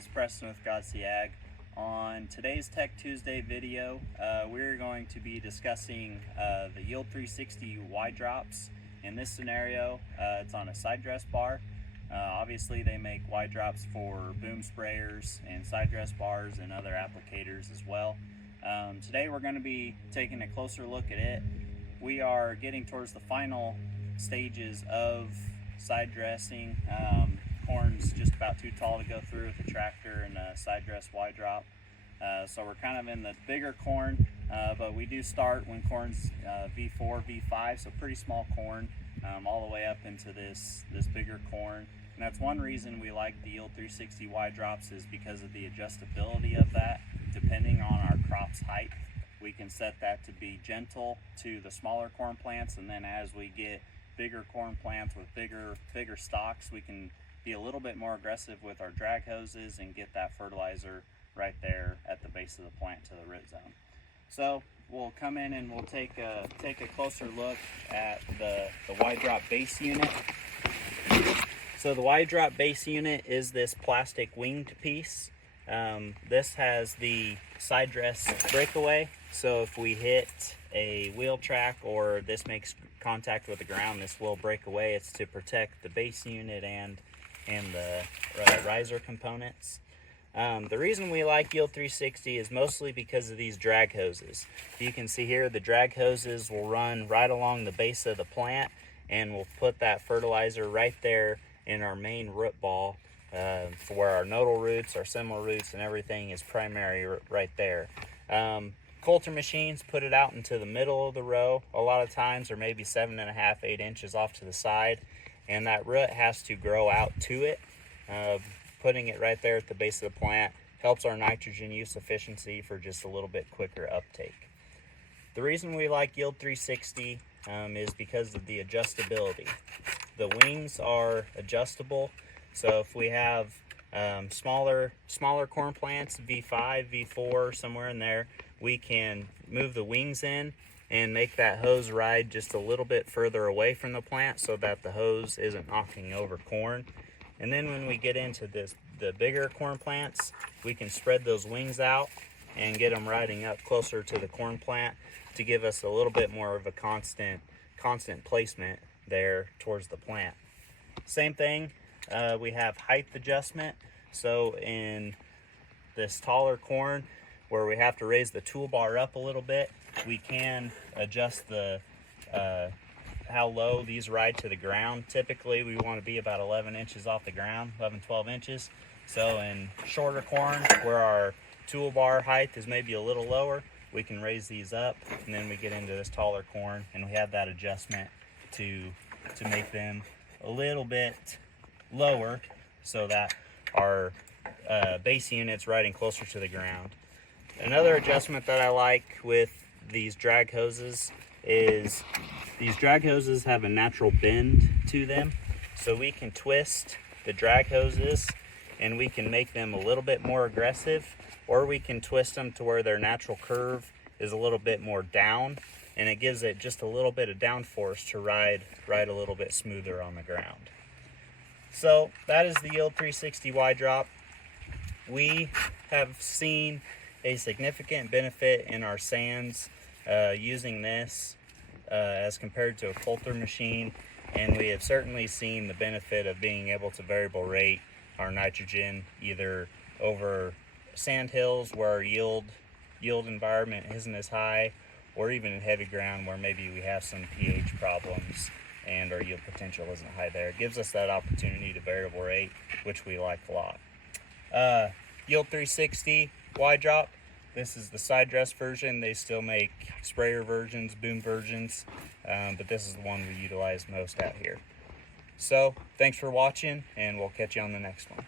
it's Preston with God's Ag. On today's Tech Tuesday video, we're going to be discussing the Yield 360 Y drops. In this scenario, it's on a side dress bar. Obviously, they make Y drops for boom sprayers and side dress bars and other applicators as well. Today, we're going to be taking a closer look at it. We are getting towards the final stages of side dressing. Corn's just about too tall to go through with a tractor and a side dress Y drop. So we're kind of in the bigger corn, but we do start when corn's V4, V5, so pretty small corn, all the way up into this bigger corn. And that's one reason we like the Yield 360 Y drops, is because of the adjustability of that. Depending on our crop's height, we can set that to be gentle to the smaller corn plants, and then as we get bigger corn plants with bigger stalks, we can be a little bit more aggressive with our drag hoses and get that fertilizer right there at the base of the plant to the root zone. So we'll come in and we'll take a closer look at the Y drop base unit. So the Y drop base unit is this plastic winged piece. This has the side dress breakaway, so if we hit a wheel track or this makes contact with the ground, this will break away. It's to protect the base unit and the riser components. The reason we like Yield 360 is mostly because of these drag hoses. You can see here the drag hoses will run right along the base of the plant, and we'll put that fertilizer right there in our main root ball for where our nodal roots, our seminal roots, and everything is primary right there. Coulter machines put it out into the middle of the row a lot of times, or maybe 7.5, 8 inches off to the side, and that root has to grow out to it. Putting it right there at the base of the plant helps our nitrogen use efficiency for just a little bit quicker uptake. The reason we like Yield 360 is because of the adjustability. The wings are adjustable, so if we have smaller corn plants, V5, V4, somewhere in there, we can move the wings in and make that hose ride just a little bit further away from the plant so that the hose isn't knocking over corn. And then when we get into the bigger corn plants, we can spread those wings out and get them riding up closer to the corn plant to give us a little bit more of a constant placement there towards the plant. Same thing, we have height adjustment. So in this taller corn where we have to raise the toolbar up a little bit, we can adjust the how low these ride to the ground. Typically we want to be about 11 inches off the ground, 12 inches. So in shorter corn where our toolbar height is maybe a little lower, we can raise these up, and then we get into this taller corn and we have that adjustment to make them a little bit lower so that our base unit's riding closer to the ground. Another adjustment that I like with these drag hoses is these drag hoses have a natural bend to them, so we can twist the drag hoses and we can make them a little bit more aggressive, or we can twist them to where their natural curve is a little bit more down, and it gives it just a little bit of downforce to ride a little bit smoother on the ground. So that is the Yield 360 Y drop. We have seen a significant benefit in our sands using this as compared to a Coulter machine, and we have certainly seen the benefit of being able to variable rate our nitrogen either over sand hills where our yield environment isn't as high, or even in heavy ground where maybe we have some pH problems and our yield potential isn't high there. It gives us that opportunity to variable rate, which we like a lot. Yield 360 Y drop. This is the side dress version. They still make sprayer versions, boom versions, but this is the one we utilize most out here. So thanks for watching, and we'll catch you on the next one.